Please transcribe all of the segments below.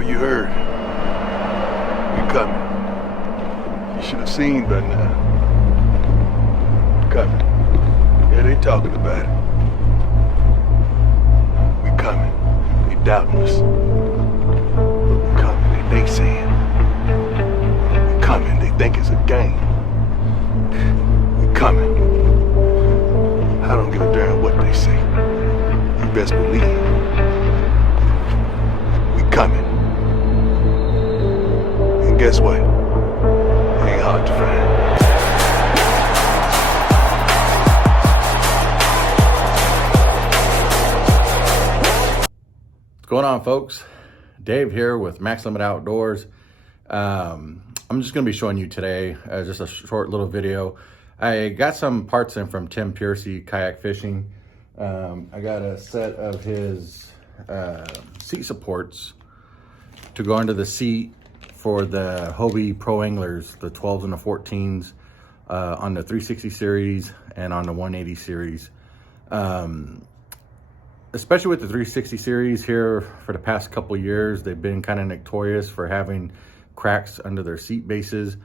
know you heard. We coming. You should have seen by now. Coming. Yeah, they talking about it. We coming. They doubting us. But we coming. They saying. We coming. They think it's a game. We coming. I don't give a damn what they say. You best believe. We coming. And guess what? It ain't hard to find. What's going on, folks? Dave here with Max Limit Outdoors. I'm just going to be showing you today just a short little video. I got some parts in from Tim Percy Kayak Fishing. I got a set of his seat supports to go under the seat for the Hobie Pro Anglers, the 12s and the 14s on the 360 series and on the 180 series. Especially with the 360 series here for the past couple years, they've been kind of notorious for having cracks under their seat bases.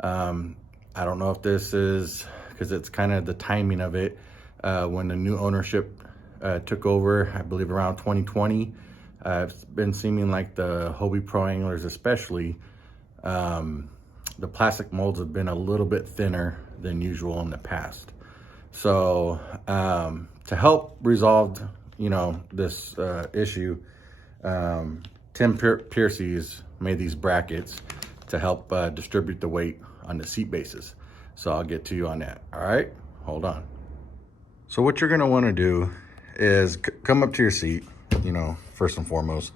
I don't know if this is because it's kind of the timing of it. When the new ownership took over, I believe around 2020, it's been seeming like the Hobie Pro Anglers especially, the plastic molds have been a little bit thinner than usual in the past. So to help resolve this issue, Tim Percy's made these brackets to help distribute the weight on the seat bases. So I'll get to you on that. All right, hold on. So what you're gonna wanna do is come up to your seat, first and foremost,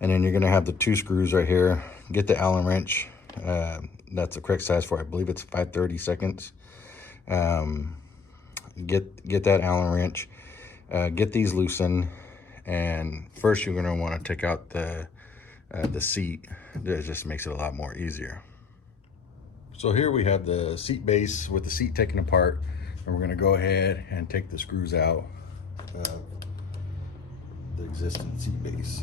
and then you're gonna have the 2 screws right here. Get the Allen wrench. That's the correct size for, I believe it's 5/32. Get that Allen wrench. Get these loosened, and first you're gonna wanna take out the seat. That just makes it a lot more easier. So here we have the seat base with the seat taken apart, and we're gonna go ahead and take the screws out of the existing seat base.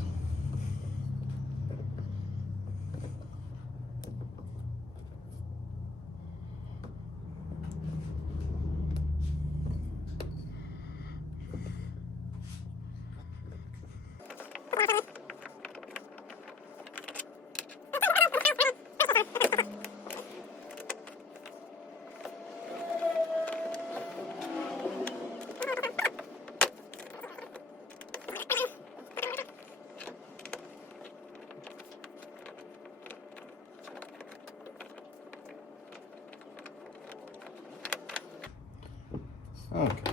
Okay,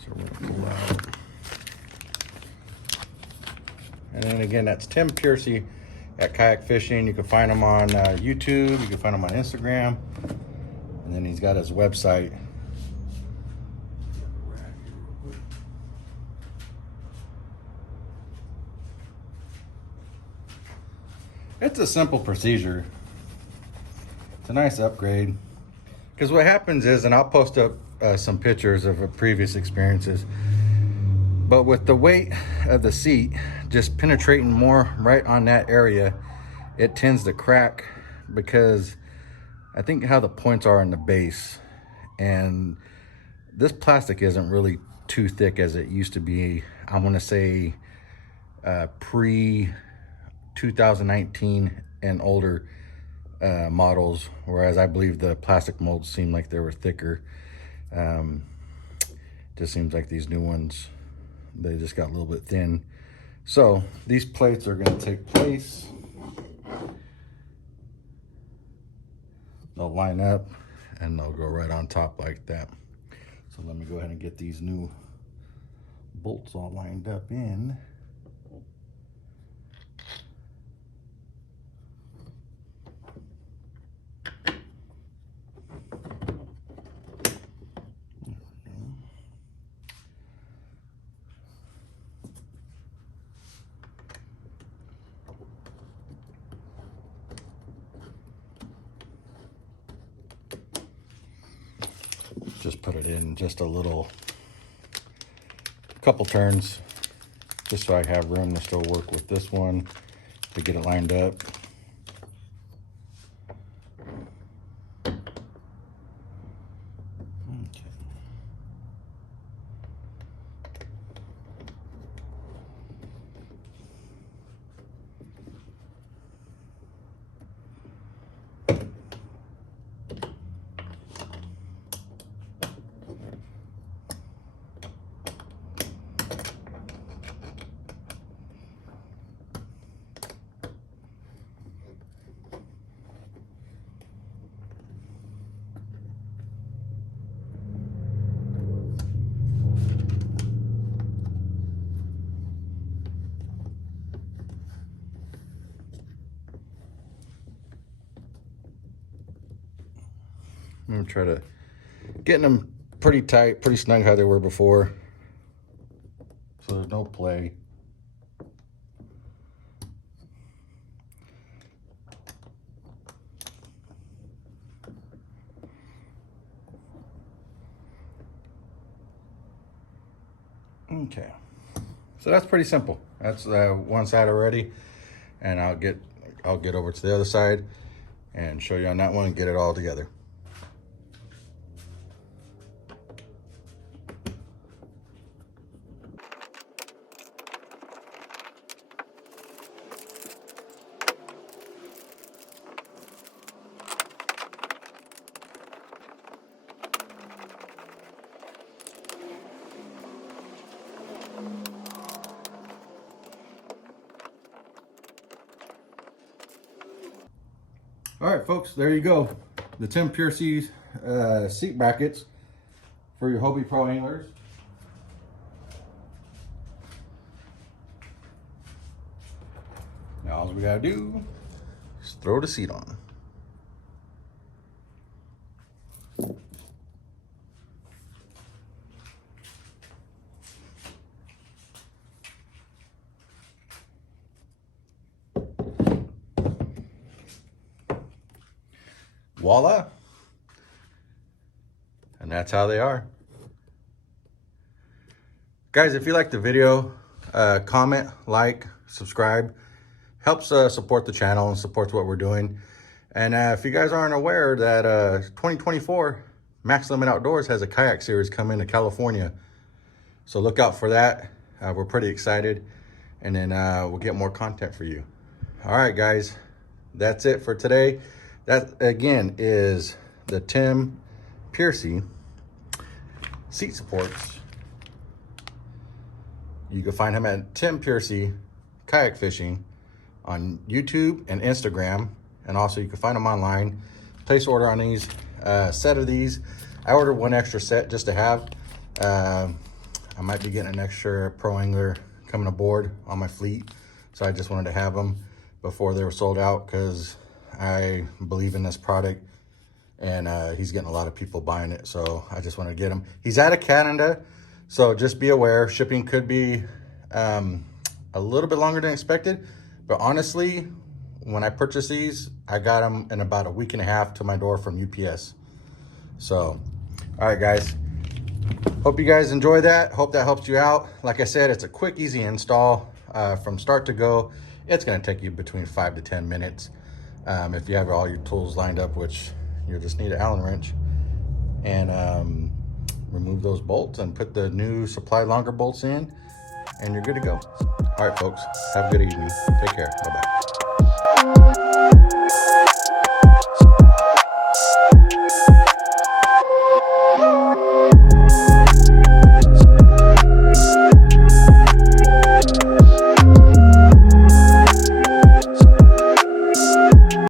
so we're gonna pull out, and then again, that's Tim Percy at Kayak Fishing. You can find him on YouTube, you can find him on Instagram, and then he's got his website. It's a simple procedure. It's a nice upgrade. Because what happens is, and I'll post up some pictures of previous experiences, but with the weight of the seat just penetrating more right on that area, it tends to crack because I think how the points are in the base, and this plastic isn't really too thick as it used to be. I want to say pre 2019 and older models, whereas I believe the plastic molds seem like they were thicker. Just seems like these new ones, they just got a little bit thin. So these plates are going to take place. They'll line up and they'll go right on top like that. So let me go ahead and get these new bolts all lined up in. Just put it in just a couple turns, just so I have room to still work with this one to get it lined up. I'm gonna try to getting them pretty tight, pretty snug how they were before, so there's no play. Okay, so that's pretty simple. That's one side already, and I'll get over to the other side and show you on that one and get it all together. All right, folks, there you go. The Tim Percy seat brackets for your Hobie Pro anglers. Now all we gotta do is throw the seat on. Voila. And that's how they are. Guys, if you like the video, comment, like, subscribe. Helps support the channel and supports what we're doing. And if you guys aren't aware that 2024 Max Limit Outdoors has a kayak series coming to California. So look out for that. We're pretty excited. And then we'll get more content for you. All right, guys, that's it for today. That, again, is the Tim Percy seat supports. You can find him at Tim Percy Kayak Fishing on YouTube and Instagram. And also you can find them online. Place order on these, set of these. I ordered one extra set just to have. I might be getting an extra pro angler coming aboard on my fleet. So I just wanted to have them before they were sold out, because I believe in this product, and he's getting a lot of people buying it. So I just want to get him. He's out of Canada, so just be aware. Shipping could be a little bit longer than expected. But honestly, when I purchased these, I got them in about a week and a half to my door from UPS. So, all right, guys. Hope you guys enjoy that. Hope that helps you out. Like I said, it's a quick, easy install from start to go. It's going to take you between 5 to 10 minutes. If you have all your tools lined up, which you'll just need an Allen wrench, and remove those bolts and put the new supply longer bolts in, and you're good to go. All right, folks, have a good evening. Take care. Bye-bye.